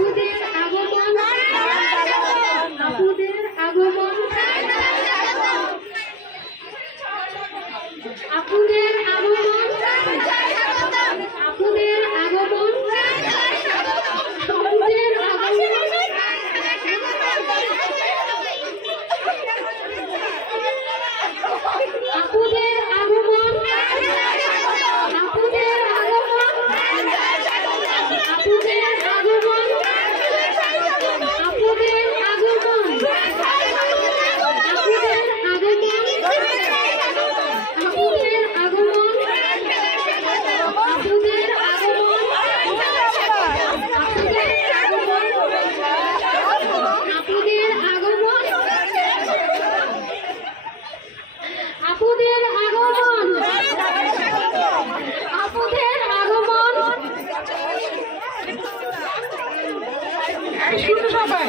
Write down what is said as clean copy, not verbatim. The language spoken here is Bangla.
আপুদের আগমন, আপুদের আগমন, আপুদের আগমন, আপুদের আগমন, আপুদের আগমন, আপুদের আগমন, আপুদের আগমন, আপুদের আগমন, আপুদের আগমন, আপুদের আগমন, আপুদের আগমন, আপুদের আগমন, আপুদের আগমন, আপুদের আগমন, আপুদের আগমন, এই শুনো সবাই।